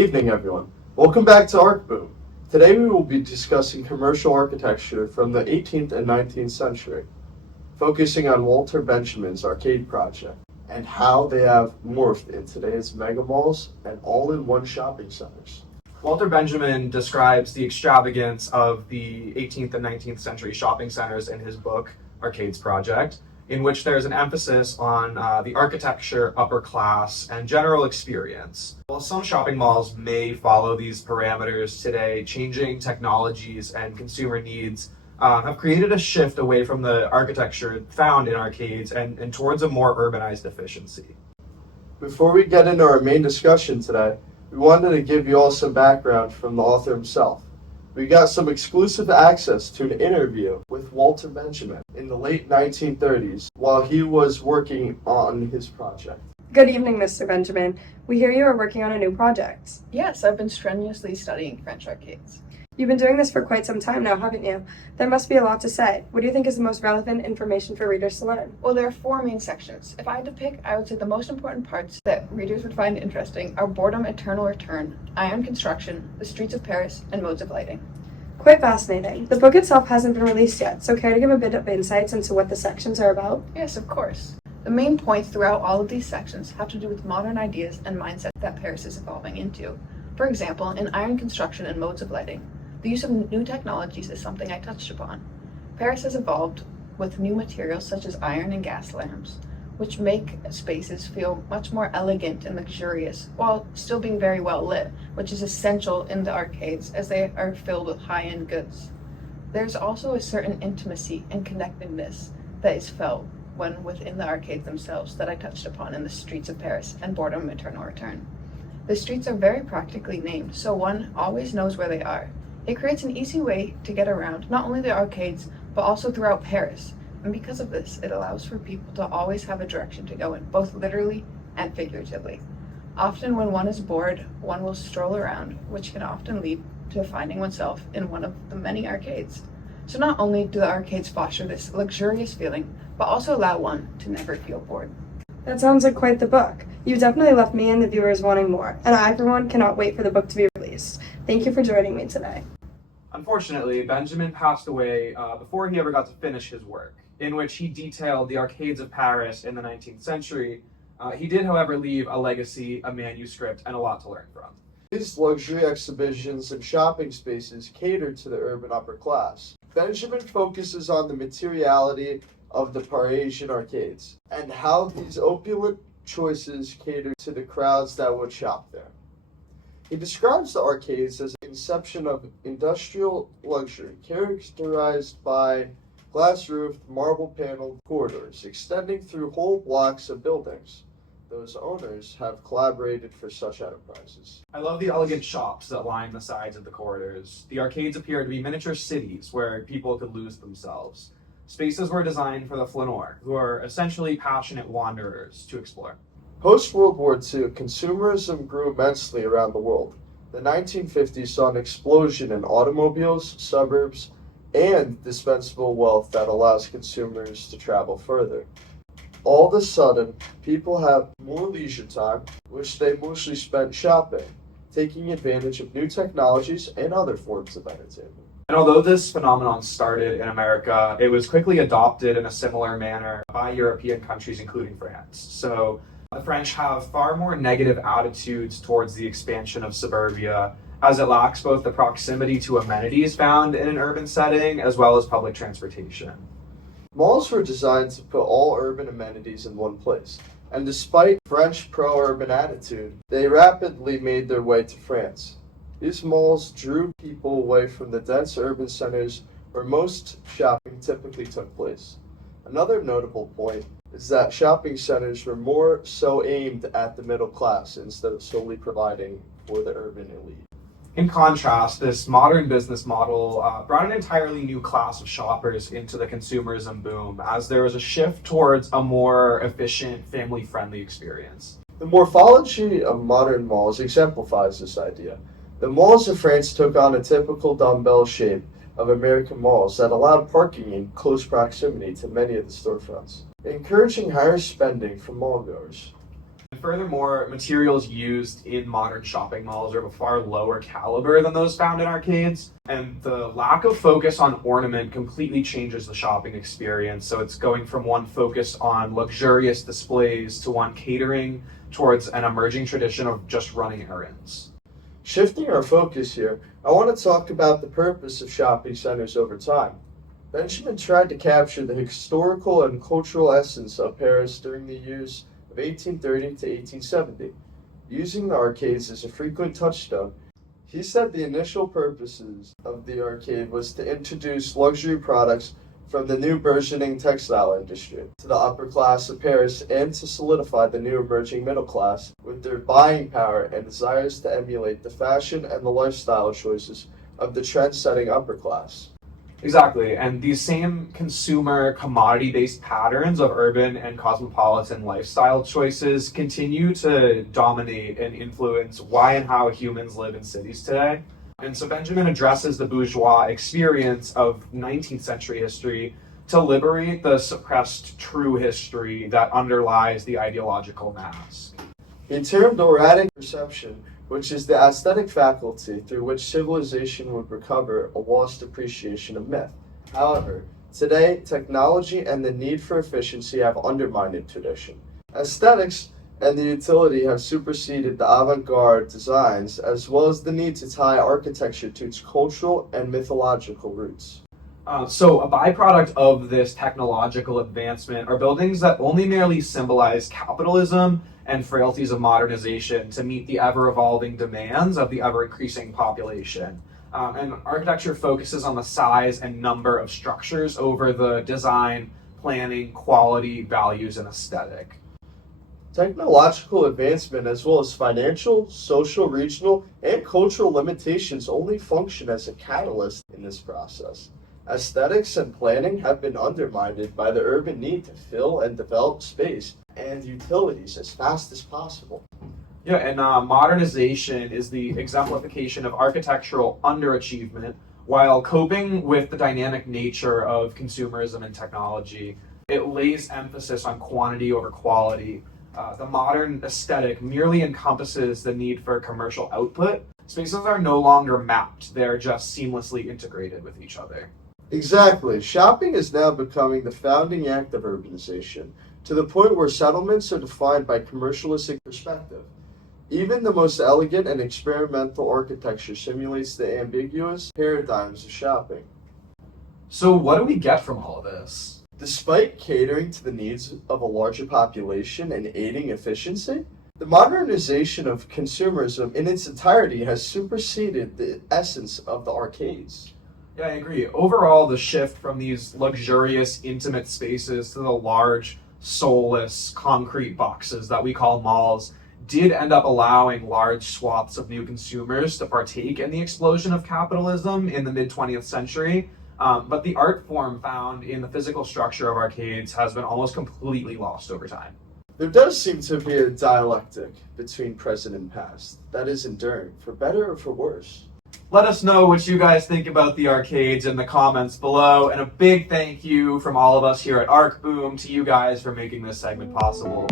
evening, everyone. Welcome back to Art Boom. Today we will be discussing commercial architecture from the 18th and 19th century, focusing on Walter Benjamin's arcade project and how they have morphed in today's mega malls and all-in-one shopping centers. Walter Benjamin describes the extravagance of the 18th and 19th century shopping centers in his book, Arcades Project, in which there's an emphasis on the architecture, upper class, and general experience. While some shopping malls may follow these parameters today, changing technologies and consumer needs have created a shift away from the architecture found in arcades and towards a more urbanized efficiency. Before we get into our main discussion today, we wanted to give you all some background from the author himself. We got some exclusive access to an interview with Walter Benjamin in the late 1930s while he was working on his project. Good evening, Mr. Benjamin. We hear you are working on a new project. Yes, I've been strenuously studying French arcades. You've been doing this for quite some time now, haven't you? There must be a lot to say. What do you think is the most relevant information for readers to learn? Well, there are four main sections. If I had to pick, I would say the most important parts that readers would find interesting are boredom, eternal return, iron construction, the streets of Paris, and modes of lighting. Quite fascinating. The book itself hasn't been released yet, so care to give a bit of insights into what the sections are about? Yes, of course. The main points throughout all of these sections have to do with modern ideas and mindsets that Paris is evolving into. For example, in iron construction and modes of lighting, the use of new technologies is something I touched upon. Paris has evolved with new materials such as iron and gas lamps, which make spaces feel much more elegant and luxurious while still being very well lit, which is essential in the arcades as they are filled with high-end goods. There's also a certain intimacy and connectedness that is felt when within the arcades themselves that I touched upon in the streets of Paris and Boredom Eternal Return. The streets are very practically named, so one always knows where they are. It creates an easy way to get around not only the arcades, but also throughout Paris. And because of this, it allows for people to always have a direction to go in, both literally and figuratively. Often when one is bored, one will stroll around, which can often lead to finding oneself in one of the many arcades. So not only do the arcades foster this luxurious feeling, but also allow one to never feel bored. That sounds like quite the book. You definitely left me and the viewers wanting more, and I, for one, cannot wait for the book to be released. Thank you for joining me today. Unfortunately, Benjamin passed away before he ever got to finish his work, in which he detailed the arcades of Paris in the 19th century. He did, however, leave a legacy, a manuscript, and a lot to learn from. These luxury exhibitions and shopping spaces cater to the urban upper class. Benjamin focuses on the materiality of the Parisian arcades and how these opulent choices cater to the crowds that would shop there. He describes the arcades as an inception of industrial luxury, characterized by glass-roofed, marble-paneled corridors extending through whole blocks of buildings. Those owners have collaborated for such enterprises. I love the elegant shops that line the sides of the corridors. The arcades appear to be miniature cities where people could lose themselves. Spaces were designed for the flaneur, who are essentially passionate wanderers, to explore. Post-World War II, consumerism grew immensely around the world. The 1950s saw an explosion in automobiles, suburbs, and dispensable wealth that allows consumers to travel further. All of a sudden, people have more leisure time, which they mostly spent shopping, taking advantage of new technologies and other forms of entertainment. And although this phenomenon started in America, it was quickly adopted in a similar manner by European countries, including France. So the French have far more negative attitudes towards the expansion of suburbia, as it lacks both the proximity to amenities found in an urban setting as well as public transportation. Malls were designed to put all urban amenities in one place, and despite French pro-urban attitude, they rapidly made their way to France. These malls drew people away from the dense urban centers where most shopping typically took place. Another notable point is that shopping centers were more so aimed at the middle class instead of solely providing for the urban elite. In contrast, this modern business model brought an entirely new class of shoppers into the consumerism boom, as there was a shift towards a more efficient, family-friendly experience. The morphology of modern malls exemplifies this idea. The malls of France took on a typical dumbbell shape of American malls that allowed parking in close proximity to many of the storefronts, encouraging higher spending from mall goers. Furthermore, materials used in modern shopping malls are of a far lower caliber than those found in arcades, and the lack of focus on ornament completely changes the shopping experience. So it's going from one focus on luxurious displays to one catering towards an emerging tradition of just running errands. Shifting our focus here, I want to talk about the purpose of shopping centers over time. Benjamin tried to capture the historical and cultural essence of Paris during the years of 1830 to 1870. Using the arcades as a frequent touchstone, he said the initial purposes of the arcade was to introduce luxury products from the new burgeoning textile industry to the upper class of Paris and to solidify the new emerging middle class with their buying power and desires to emulate the fashion and the lifestyle choices of the trend-setting upper class. Exactly, and these same consumer commodity-based patterns of urban and cosmopolitan lifestyle choices continue to dominate and influence why and how humans live in cities today. And so Benjamin addresses the bourgeois experience of 19th century history to liberate the suppressed true history that underlies the ideological mask. He termed auratic perception, which is the aesthetic faculty through which civilization would recover a lost appreciation of myth. However, today, technology and the need for efficiency have undermined tradition. Aesthetics and the utility have superseded the avant-garde designs, as well as the need to tie architecture to its cultural and mythological roots. So a byproduct of this technological advancement are buildings that only merely symbolize capitalism and frailties of modernization to meet the ever-evolving demands of the ever-increasing population. And architecture focuses on the size and number of structures over the design, planning, quality, values, and aesthetic. Technological advancement, as well as financial, social, regional, and cultural limitations, only function as a catalyst in this process. Aesthetics and planning have been undermined by the urban need to fill and develop space and utilities as fast as possible. Yeah, and modernization is the exemplification of architectural underachievement while coping with the dynamic nature of consumerism and technology. It lays emphasis on quantity over quality. The modern aesthetic merely encompasses the need for commercial output. Spaces are no longer mapped, they're just seamlessly integrated with each other. Exactly. Shopping is now becoming the founding act of urbanization, to the point where settlements are defined by commercialistic perspective. Even the most elegant and experimental architecture simulates the ambiguous paradigms of shopping. So what do we get from all of this? Despite catering to the needs of a larger population and aiding efficiency, the modernization of consumerism in its entirety has superseded the essence of the arcades. Yeah, I agree. Overall, the shift from these luxurious, intimate spaces to the large, soulless, concrete boxes that we call malls did end up allowing large swaths of new consumers to partake in the explosion of capitalism in the mid-20th century. But the art form found in the physical structure of arcades has been almost completely lost over time. There does seem to be a dialectic between present and past that is enduring, for better or for worse. Let us know what you guys think about the arcades in the comments below, and a big thank you from all of us here at ArcBoom to you guys for making this segment possible.